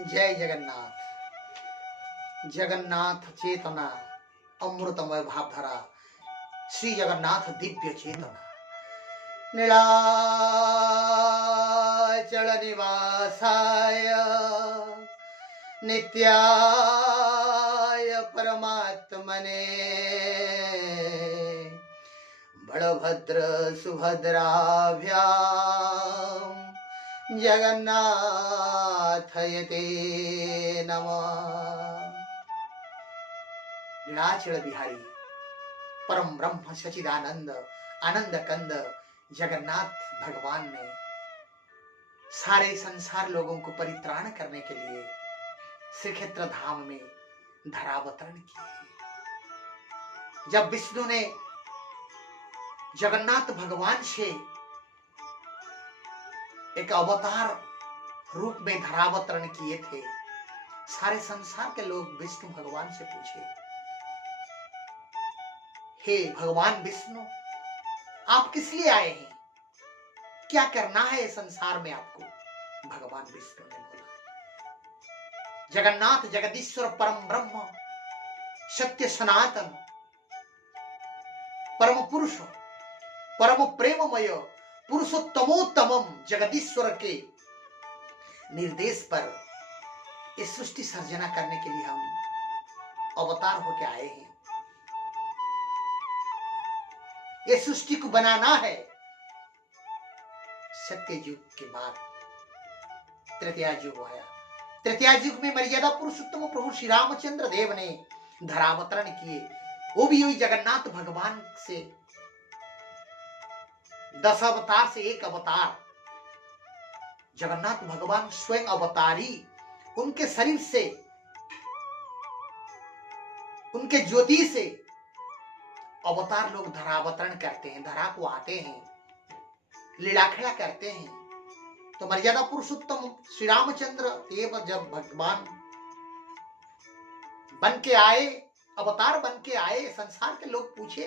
जय जगन्नाथ। जगन्नाथ चेतना अमृतमय भावधारा श्री जगन्नाथ दिव्य चेतना नीलाचल निवासाय नित्याय परमात्मने बलभद्र सुभद्राभ्याम जगन्नाथयते नमः। नीलाचल बिहारी परम ब्रह्म सचिदानंद आनंद कंद जगन्नाथ भगवान ने सारे संसार लोगों को परित्राण करने के लिए श्रीक्षेत्र धाम में धरावतरण किए। जब विष्णु ने जगन्नाथ भगवान से एक अवतार रूप में धरावतरण किए थे, सारे संसार के लोग विष्णु भगवान से पूछे, हे भगवान विष्णु, आप किस लिए आए हैं? क्या करना है इस संसार में आपको? भगवान विष्णु ने बोला, जगन्नाथ जगदीश्वर परम ब्रह्म सत्य सनातन परम पुरुष परम प्रेममय पुरुषोत्तमोत्तमम जगदीश्वर के निर्देश पर इस सृष्टि सर्जना करने के लिए हम अवतार होके आए हैं। ये सृष्टि को बनाना है। सत्य युग के बाद तृतीया युग आया। तृतीया युग में मर्यादा पुरुषोत्तम प्रभु श्री रामचंद्र देव ने धरावतरण किए, वो भी वही जगन्नाथ भगवान से 10 अवतार से एक अवतार। जगन्नाथ भगवान स्वयं अवतारी, उनके शरीर से उनके ज्योति से अवतार लोग धरावतरण करते हैं, धरा को आते हैं, लीलाखेला करते हैं। तो मर्यादा पुरुषोत्तम श्री रामचंद्र देव जब भगवान बन के आए, अवतार बन के आए, संसार के लोग पूछे,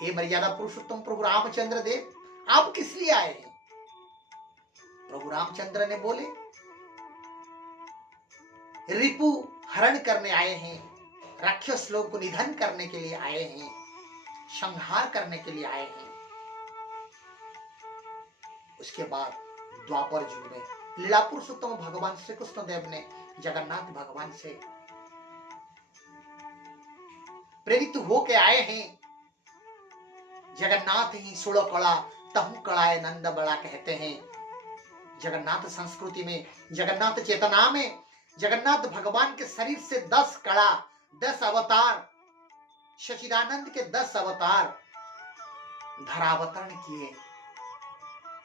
हे मर्यादा पुरुषोत्तम प्रभु रामचंद्र देव, आप किस लिए आए हैं? प्रभु रामचंद्र ने बोले, रिपु हरण करने आए हैं, राक्षस लोग को निधन करने के लिए आए हैं, संहार करने के लिए आए हैं। उसके बाद द्वापर युग में लीला पुरुषोत्तम भगवान श्री कृष्ण देव ने जगन्नाथ भगवान से प्रेरित होके आए हैं। जगन्नाथ ही सुड़ कड़ा तहु कड़ाए नंद बड़ा कहते हैं। जगन्नाथ संस्कृति में, जगन्नाथ चेतना में, जगन्नाथ भगवान के शरीर से 10 कड़ा, 10 अवतार, सचिदानंद के 10 अवतार धरावतरण किए।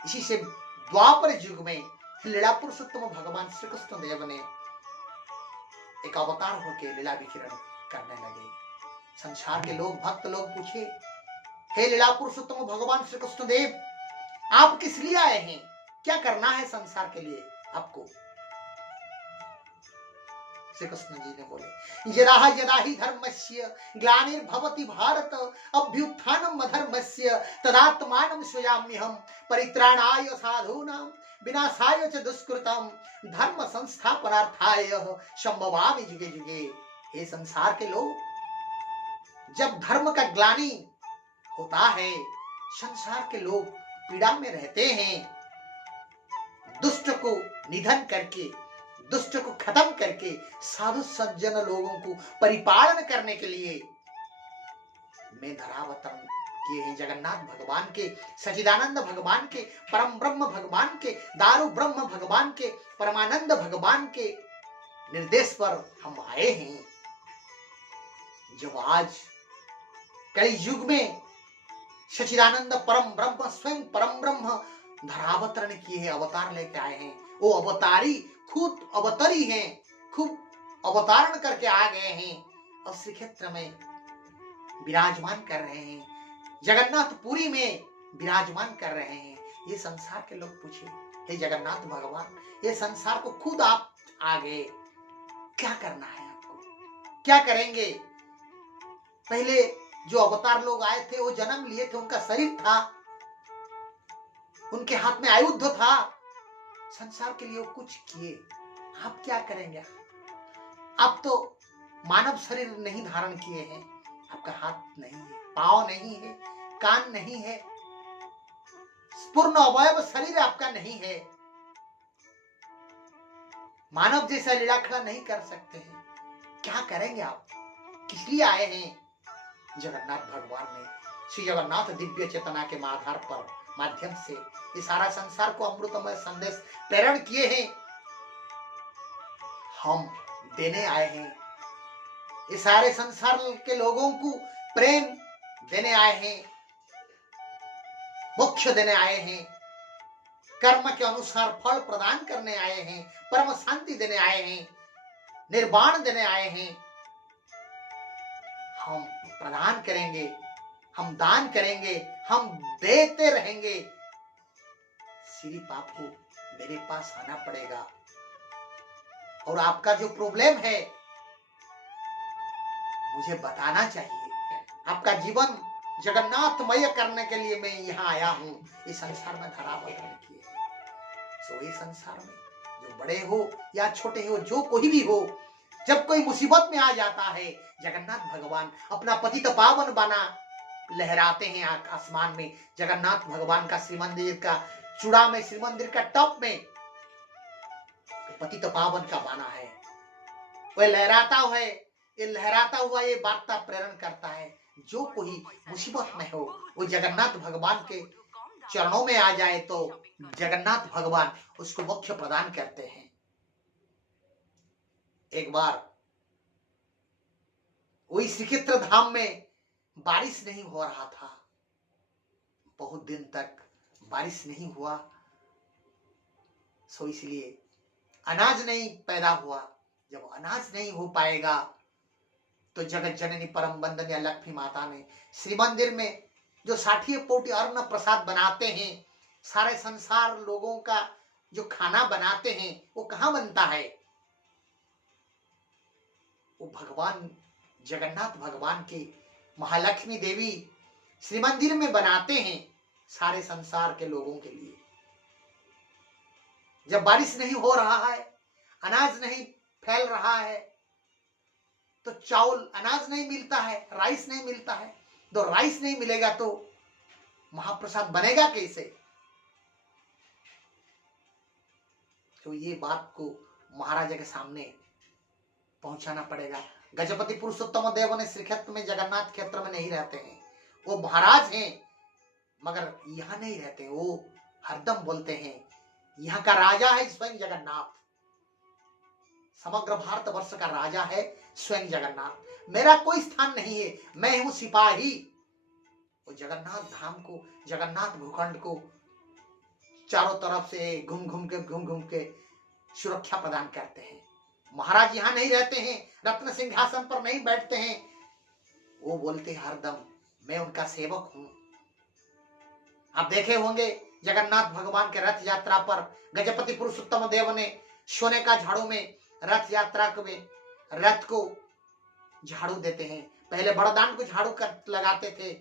इसी से द्वापर युग में लीला पुरुषोत्तम भगवान श्री कृष्ण देव ने एक अवतार होकर लीला विचरण करने लगे। संसार के लोग, भक्त लोग पूछे, हे लीला पुरुषोत्तम भगवान श्री कृष्ण देव, आप किस लिए आए हैं? क्या करना है संसार के लिए आपको? श्री कृष्ण जी ने बोले, यदा यदा हि धर्मस्य ग्लानिर्भवति भारत अभ्युत्थानम् अधर्मस्य तदात्मानं स्वयाम्यहम् परित्राणाय साधूनां विनाशाय च दुष्कृतं धर्म संस्थापनार्थाय संभवामि युगे युगे। हे संसार के लोग, जब धर्म का ग्लानि होता है, संसार के लोग पीड़ा में रहते हैं, दुष्ट को निधन करके, दुष्ट को खत्म करके साधु सज्जन लोगों को परिपालन करने के लिए मैं धरावतरण किए हैं। जगन्नाथ भगवान के, सचिदानंद भगवान के, परम ब्रह्म भगवान के, दारु ब्रह्म भगवान के, परमानंद भगवान के निर्देश पर हम आए हैं। जब आज कई युग में सचिदानंद परम ब्रह्म स्वयं परम ब्रह्म धरावतरण किए हैं, अवतार लेके आए हैं। वो अवतारी खुद अवतरी हैं, खुद अवतारण करके आ गए हैं और श्री क्षेत्र में विराजमान कर रहे हैं, जगन्नाथपुरी में विराजमान कर रहे हैं। ये संसार के लोग पूछे, हे जगन्नाथ भगवान, ये संसार को खुद आप आ गए, क्या करना है आपको? क्या करेंगे? पहले जो अवतार लोग आए थे, वो जन्म लिए थे, उनका शरीर था, उनके हाथ में आयुध था, संसार के लिए वो कुछ किए, आप क्या करेंगे? आप तो मानव शरीर नहीं धारण किए हैं, आपका हाथ नहीं है, पांव नहीं है, कान नहीं है, पूर्ण अवयव शरीर आपका नहीं है, मानव जैसा लीलाखड़ा नहीं कर सकते हैं, क्या करेंगे आप? किस लिए आए हैं? जगन्नाथ भगवान ने श्री जगन्नाथ दिव्य चेतना के आधार पर माध्यम से ये सारा संसार को अमृतमय संदेश प्रेरण किए हैं। हम देने आए हैं, ये सारे संसार के लोगों को प्रेम देने आए हैं, मोक्ष देने आए हैं, कर्म के अनुसार फल प्रदान करने आए हैं, परम शांति देने आए हैं, निर्वाण देने आए हैं। हम प्रदान करेंगे, हम दान करेंगे, हम देते रहेंगे। सिर्फ आपको मेरे पास आना पड़ेगा और आपका जो प्रॉब्लम है मुझे बताना चाहिए। आपका जीवन जगन्नाथमय करने के लिए मैं यहाँ आया हूँ, इस संसार में धरावतरण किए। सो इस संसार में जो बड़े हो या छोटे हो, जो कोई भी हो, जब कोई मुसीबत में आ जाता है, जगन्नाथ भगवान अपना पतित पावन बना लहराते हैं आसमान में। जगन्नाथ भगवान का श्री मंदिर का चूड़ा में, श्री मंदिर का टॉप में पतित पावन का बाना है, वह लहराता है। ये लहराता हुआ ये वार्ता प्रेरण करता है, जो कोई मुसीबत में हो वो जगन्नाथ भगवान के चरणों में आ जाए तो जगन्नाथ भगवान उसको मोक्ष प्रदान करते हैं। एक बार वही श्रीक्षेत्र धाम में बारिश नहीं हो रहा था, बहुत दिन तक बारिश नहीं हुआ, सो इसलिए अनाज नहीं पैदा हुआ। जब अनाज नहीं हो पाएगा तो जगत जननी परम बंदन या लक्ष्मी माता ने श्री मंदिर में जो 60 पोटी अन्न प्रसाद बनाते हैं, सारे संसार लोगों का जो खाना बनाते हैं, वो कहाँ बनता है? वो भगवान जगन्नाथ भगवान की महालक्ष्मी देवी श्री मंदिर में बनाते हैं सारे संसार के लोगों के लिए। जब बारिश नहीं हो रहा है, अनाज नहीं फैल रहा है, तो चावल अनाज नहीं मिलता है, राइस नहीं मिलता है, तो राइस नहीं मिलेगा तो महाप्रसाद बनेगा कैसे? तो ये बात को महाराजा के सामने पहुंचाना पड़ेगा। गजपति पुरुषोत्तम देव ने श्री क्षेत्र में, जगन्नाथ क्षेत्र में नहीं रहते हैं, वो महाराज हैं, मगर यहाँ नहीं रहते। वो हरदम बोलते हैं यहाँ का राजा है स्वयं जगन्नाथ, समग्र भारत वर्ष का राजा है स्वयं जगन्नाथ, मेरा कोई स्थान नहीं है, मैं हूं सिपाही। वो जगन्नाथ धाम को, जगन्नाथ भूखंड को चारों तरफ से घूम घूम के सुरक्षा प्रदान करते हैं। महाराज यहाँ नहीं रहते हैं, रत्न सिंहासन पर नहीं बैठते हैं, वो बोलते हैं हरदम मैं उनका सेवक हूं। आप देखे होंगे जगन्नाथ भगवान के रथ यात्रा पर गजपति पुरुषोत्तम देव ने सोने का झाड़ू में रथ यात्रा में रथ को झाड़ू देते हैं। पहले बड़दान को झाड़ू कर लगाते थे,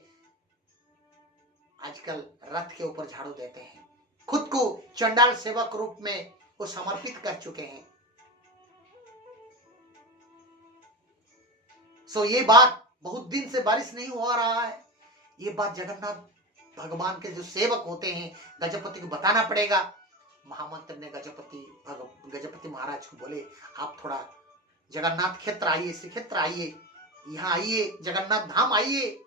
आजकल रथ के ऊपर झाड़ू देते हैं। खुद को चंडाल सेवक रूप में वो समर्पित कर चुके हैं। सो ये बात, बहुत दिन से बारिश नहीं हो रहा है, ये बात जगन्नाथ भगवान के जो सेवक होते हैं गजपति को बताना पड़ेगा। महामंत्र ने गजपति महाराज को बोले आप थोड़ा जगन्नाथ क्षेत्र आइए, श्री क्षेत्र आइए, यहाँ आइए, जगन्नाथ धाम आइए,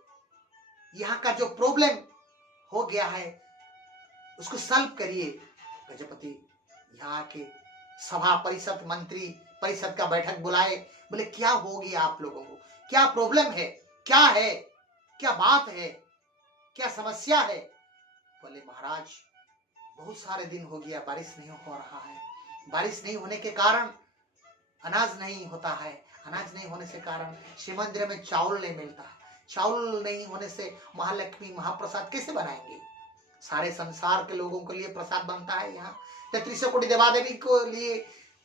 यहाँ का जो प्रॉब्लम हो गया है उसको सॉल्व करिए। गजपति यहाँ आके सभा परिषद, मंत्री परिषद का बैठक बुलाए, बोले क्या हो गया आप लोगों को, क्या प्रॉब्लम है, क्या है, क्या बात है, क्या समस्या है? बोले महाराज बहुत सारे दिन हो गया बारिश नहीं हो रहा है, बारिश नहीं होने के कारण अनाज नहीं होता है, अनाज नहीं होने से कारण शिव मंदिर में चावल नहीं मिलता है, चावल नहीं होने से महालक्ष्मी महाप्रसाद कैसे बनाएंगे? सारे संसार के लोगों के लिए प्रसाद बनता है, यहाँ 33 कोटि देवादेवी को लिए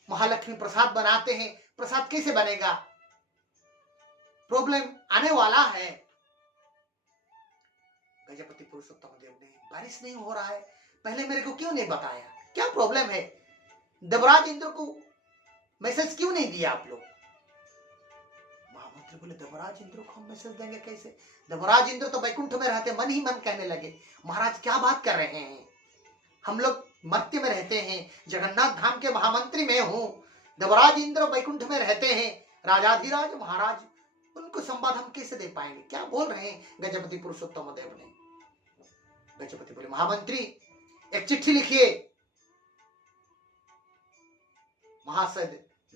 महालक्ष्मी प्रसाद बनाते हैं, प्रसाद कैसे बनेगा? प्रॉब्लम आने वाला है। गजपति पुरुषोत्तम देव ने बारिश नहीं हो रहा है, पहले मेरे को क्यों नहीं बताया, क्या प्रॉब्लम है? देवराज इंद्र को मैसेज क्यों नहीं दिया आप लोग? महामंत्री बोले देवराज इंद्र को हम मैसेज देंगे कैसे? देवराज इंद्र तो बैकुंठ में रहते। मन ही मन कहने लगे, महाराज क्या बात कर रहे हैं, हम लोग मर्त्य में रहते हैं, जगन्नाथ धाम के महामंत्री मैं हूं, देवराज इंद्र बैकुंठ में रहते हैं, राजाधिराज महाराज, उनको संवाद हम कैसे दे पाएंगे? क्या बोल रहे हैं गजपति पुरुषोत्तम देव ने? गजपति बोले महामंत्री एक चिट्ठी लिखिए, महाशय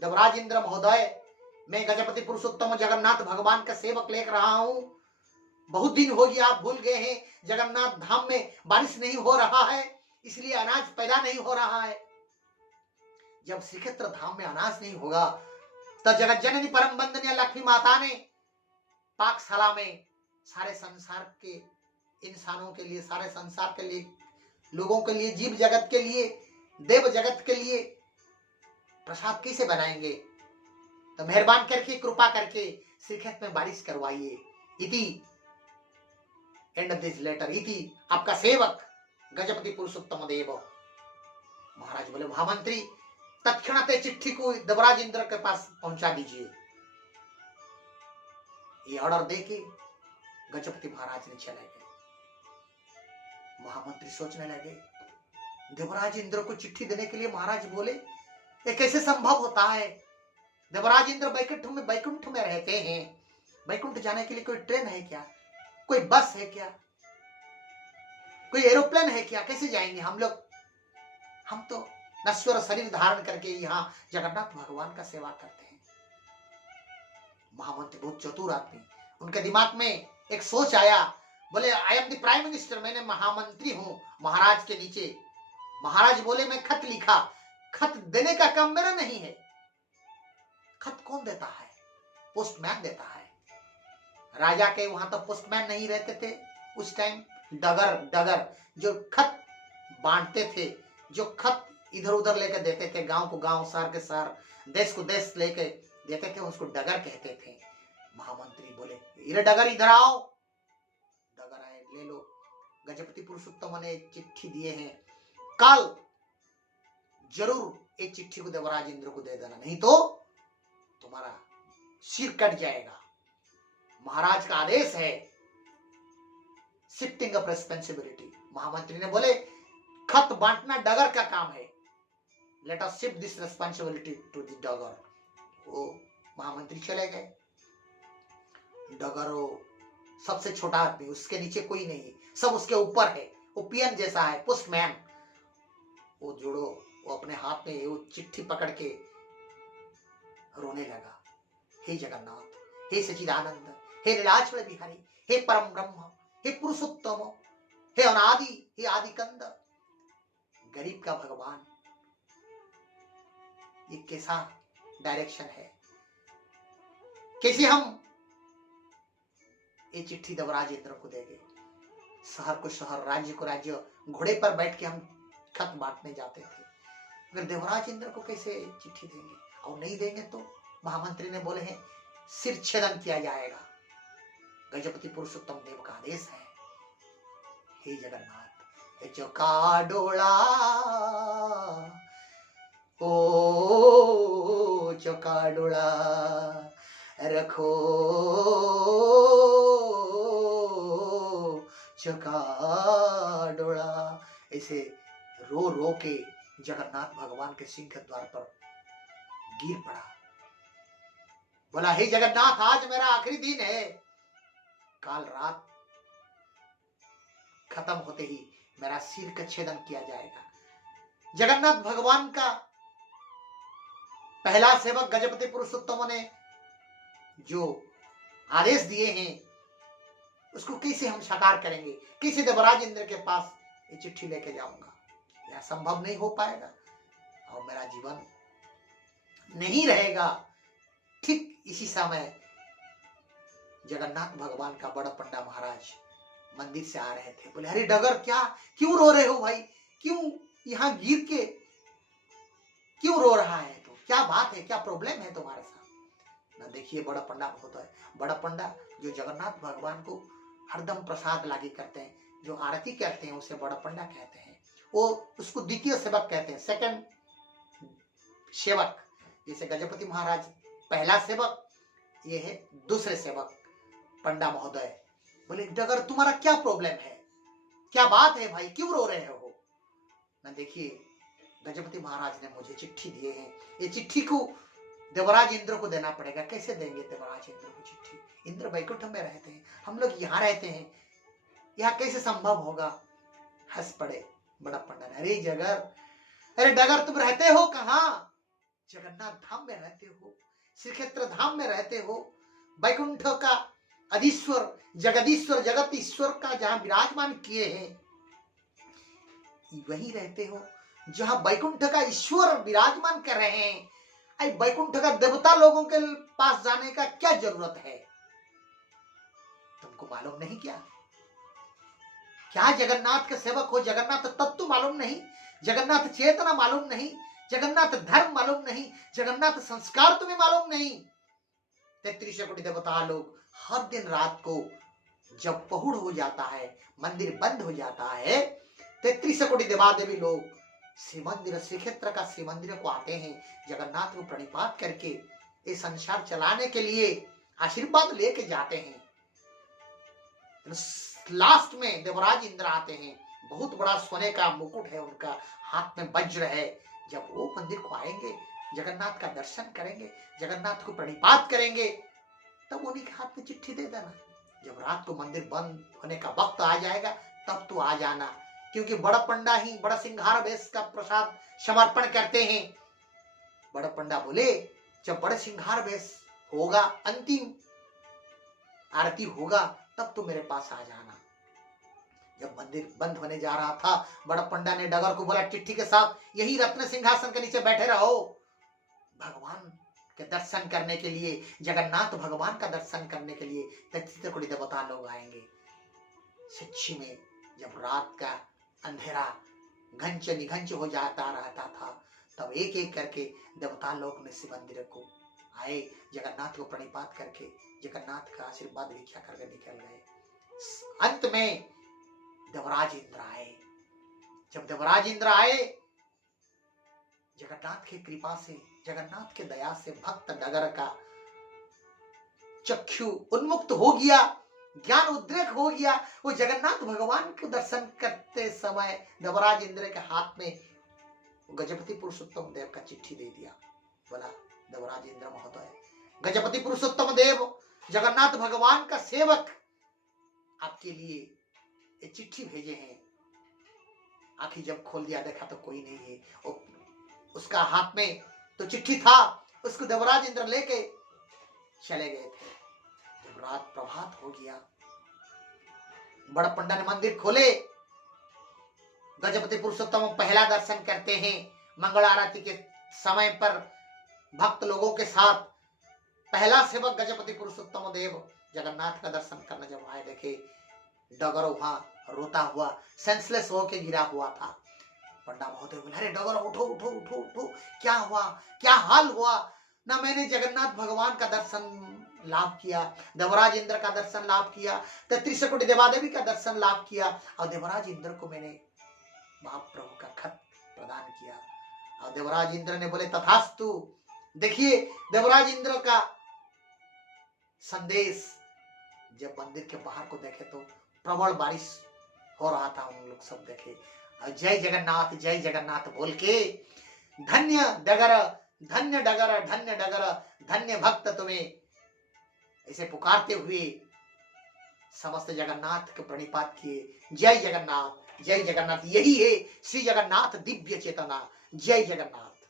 देवराज इंद्र महोदय, मैं गजपति पुरुषोत्तम जगन्नाथ भगवान का सेवक लेख रहा हूं। बहुत दिन हो गया, आप भूल गए हैं, जगन्नाथ धाम में बारिश नहीं हो रहा है, इसलिए अनाज पैदा नहीं हो रहा है। जब श्रीक्षेत्र धाम में अनाज नहीं होगा तो जगत जननी परम वंदनीय लक्ष्मी माता ने पाकशाला में सारे संसार के इंसानों के लिए, सारे संसार के लिए, लोगों के लिए, जीव जगत के लिए, देव जगत के लिए प्रसाद कैसे बनाएंगे? तो मेहरबान करके, कृपा करके श्रीक्षेत्र में बारिश करवाइए। इति एंड ऑफ दिस लेटर, इति आपका सेवक गजपति पुरुषोत्तम देव। महाराज बोले महामंत्री तत्क्षणात चिट्ठी को देवराज इंद्र के पास पहुंचा दीजिए। ये ऑर्डर देके गजपति महाराज ने चले गए। महामंत्री सोचने लगे, देवराज इंद्र को चिट्ठी देने के लिए महाराज बोले, ये कैसे संभव होता है? देवराज इंद्र बैकुंठ में रहते हैं, बैकुंठ जाने के लिए कोई ट्रेन है क्या, कोई बस है क्या, कोई एरोप्लेन है क्या? कैसे जाएंगे हम लोग? हम तो नश्वर शरीर धारण करके यहाँ जगन्नाथ भगवान का सेवा करते हैं। महामंत्री बहुत चतुर आदमी, उनके दिमाग में एक सोच आया, बोले I am the prime minister, मैंने महामंत्री हूं महाराज के नीचे। महाराज बोले मैं खत लिखा, खत देने का काम मेरा नहीं है। खत कौन देता है? पोस्टमैन देता है। राजा के वहां तो पोस्टमैन नहीं रहते थे उस टाइम, डगर जो खत बांटते थे, जो खत इधर उधर लेकर देते थे, गांव को गांव, शहर के शहर, देश को देश लेके देते थे, उसको डगर कहते थे। महामंत्री बोले ये डगर इधर आओ। डगर आए, ले लो, गजपति पुरुषोत्तम ने चिट्ठी दिए हैं, कल जरूर एक चिट्ठी को देवराज इंद्र को दे देना, नहीं तो तुम्हारा सिर कट जाएगा। महाराज का आदेश है, शिफ्टिंग ऑफ रेस्पॉन्सिबिलिटी। महामंत्री ने बोले खत बांटना डगर का काम है, let us shift this responsibility to the डगर। वो महामंत्री चले गए। डगर वो सबसे छोटा आदमी, उसके नीचे कोई नहीं, सब उसके ऊपर है, वो पीएम जैसा है, पोस्टमैन। वो जोड़ो, वो अपने हाथ में वो चिट्ठी पकड़ के रोने लगा, हे जगन्नाथ, हे सचिदानंद, हे लीलाचल बिहारी, हे परम ब्रह्म, हे पुरुषोत्तम, हे अनादि, हे आदिकंद, गरीब का भगवान, ये कैसा डायरेक्शन है? कैसे हम ये चिट्ठी देवराज इंद्र को देंगे? शहर को शहर, राज्य को राज्य, घोड़े पर बैठ के हम खत बांटने जाते थे। अगर देवराज इंद्र को कैसे चिट्ठी देंगे? और नहीं देंगे तो महामंत्री ने बोले हैं सिर छेदन किया जाएगा। गजपति पुरुषोत्तम देव का आदेश है, हे जगन्नाथ, चौका डोला, ओ चौका डोला रखो, चौका डोला। ऐसे रो रो के जगन्नाथ भगवान के सिंह द्वार पर गिर पड़ा। बोला हे जगन्नाथ, आज मेरा आखिरी दिन है, काल रात खत्म होते ही मेरा सिर का छेदन किया जाएगा। जगन्नाथ भगवान का पहला सेवक गजपति पुरुषोत्तम ने जो आदेश दिए हैं उसको कैसे हम साकार करेंगे? कैसे देवराज इंद्र के पास ये चिट्ठी लेके जाऊंगा? यह संभव नहीं हो पाएगा और मेरा जीवन नहीं रहेगा। ठीक इसी समय जगन्नाथ भगवान का बड़ा पंडा महाराज मंदिर से आ रहे थे। बोले अरे डगर, क्या क्यों रो रहे हो भाई? क्यों यहाँ गिर के क्यों रो रहा है? तो क्या बात है, क्या प्रॉब्लम है तुम्हारे साथ? ना देखिए बड़ा पंडा होता है, बड़ा पंडा जो जगन्नाथ भगवान को हरदम प्रसाद लागी करते हैं, जो आरती करते हैं, उसे बड़ा पंडा कहते हैं। वो उसको द्वितीय सेवक कहते हैं, सेकंड सेवक। जैसे गजपति महाराज पहला सेवक, ये है दूसरे सेवक पंडा महोदय। बोले डगर तुम्हारा क्या प्रॉब्लम है, क्या बात है भाई, क्यों रो रहे हो? ना देखिए गजपति महाराज ने मुझे चिट्ठी दिए हैं, ये चिट्ठी को देवराज इंद्र को देना पड़ेगा। कैसे देंगे देवराज इंद्र को चिट्ठी? इंद्र वैकुंठ में रहते हैं, हम लोग यहाँ रहते हैं, यहाँ कैसे संभव होगा? हंस पड़े बड़ा पंडा ने। अरे जगर, अरे डगर तुम रहते हो कहाँ? जगन्नाथ धाम में रहते हो, श्री क्षेत्र धाम में रहते हो, वैकुंठ का अधीश्वर जगदीश्वर जगत ईश्वर का जहां विराजमान किए हैं वहीं रहते हो, जहां वैकुंठ का ईश्वर विराजमान कर रहे हैं। अरे वैकुंठ का देवता लोगों के पास जाने का क्या जरूरत है? तुमको मालूम नहीं क्या? क्या जगन्नाथ के सेवक हो? जगन्नाथ तत्व मालूम नहीं, जगन्नाथ चेतना मालूम नहीं, जगन्नाथ धर्म मालूम नहीं, जगन्नाथ संस्कार तुम्हें मालूम नहीं। 33 कोटि देवता लोग हर दिन रात को जब पहुड़ हो जाता है, मंदिर बंद हो जाता है, 33 कोटि देवादेवी लोग श्री मंदिर, श्री क्षेत्र का श्री मंदिर को आते हैं, जगन्नाथ को प्रणिपात करके ये संसार चलाने के लिए आशीर्वाद लेके जाते हैं। लास्ट में देवराज इंद्र आते हैं, बहुत बड़ा सोने का मुकुट है उनका, हाथ में वज्र है। जब वो मंदिर को आएंगे, जगन्नाथ का दर्शन करेंगे, जगन्नाथ को प्रणिपात करेंगे, तब उन्हीं के हाथ में चिट्ठी दे देना। जब रात को मंदिर बंद होने का वक्त आ जाएगा तब तो आ जाना, क्योंकि बड़ा पंडा ही बड़ा सिंघार वेश का प्रसाद समर्पण करते हैं। बड़ा पंडा बोले जब बड़ा सिंघार वेश होगा, अंतिम आरती होगा, तब तो मेरे पास आ जाना। जब मंदिर बंद होने जा रहा था, बड़ा पंडा ने डगर को बोला चिट्ठी के साथ यही रत्न सिंहासन के नीचे बैठे रहो, भगवान के दर्शन करने के लिए, जगन्नाथ भगवान का दर्शन करने के लिए 33 कोटि देवता लोग आएंगे। सच्ची में जब रात का अंधेरा घंच निघंच हो जाता रहता था, तब एक एक करके देवता लोग ने शिव मंदिर को आए, जगन्नाथ को प्रणिपात करके जगन्नाथ का आशीर्वाद भिक्षा करके निकल गए। अंत में देवराज इंद्र आए। जब देवराज इंद्र आए, जगन्नाथ की कृपा से, जगन्नाथ के दया से भक्त डगर का चक्षु उन्मुक्त हो गया, ज्ञान उद्रेक हो गया। वो जगन्नाथ भगवान को दर्शन करते समय देवराज इंद्र के हाथ में गजपति पुरुषोत्तम देव का चिट्ठी दे दिया। बोला देवराज इंद्र महोदय, गजपति पुरुषोत्तम देव जगन्नाथ भगवान का सेवक आपके लिए ये चिट्ठी भेजे हैं। आखिर जब खोल दिया देखा तो कोई नहीं है, उसका हाथ में तो चिट्ठी था, उसको देवराज इंद्र लेके चले गए थे। जब रात प्रभात हो गया, बड़ा पंडा ने मंदिर खोले, गजपति पुरुषोत्तम पहला दर्शन करते हैं। मंगल आरती के समय पर भक्त लोगों के साथ पहला सेवक गजपति पुरुषोत्तम देव जगन्नाथ का दर्शन करने जब आए, देखे डगर वहां रोता हुआ सेंसलेस होके गिरा हुआ था। पंडा महोदय बोले अरे डगर उठो उठो उठो उठो, क्या हुआ, क्या हाल हुआ? ना मैंने जगन्नाथ भगवान का दर्शन लाभ किया, देवराज इंद्र का दर्शन लाभ किया, 33 कोटि देवादेवी का दर्शन लाभ किया, और देवराज इंद्र को मैंने महाप्रभु का खत प्रदान किया। और देवराज इंद्र ने बोले तथास्तु। देखिए देवराज इंद्र का संदेश, जब मंदिर के बाहर को देखे तो प्रबल बारिश हो रहा था, उन लोग सब देखे, जय जगन्नाथ बोल के धन्य डगर, धन्य डगर, धन्य डगर, धन्य भक्त तुम्हें, ऐसे पुकारते हुए समस्त जगन्नाथ को प्रणिपात किए। जय जगन्नाथ, जय जगन्नाथ, यही है श्री जगन्नाथ दिव्य चेतना। जय जगन्नाथ।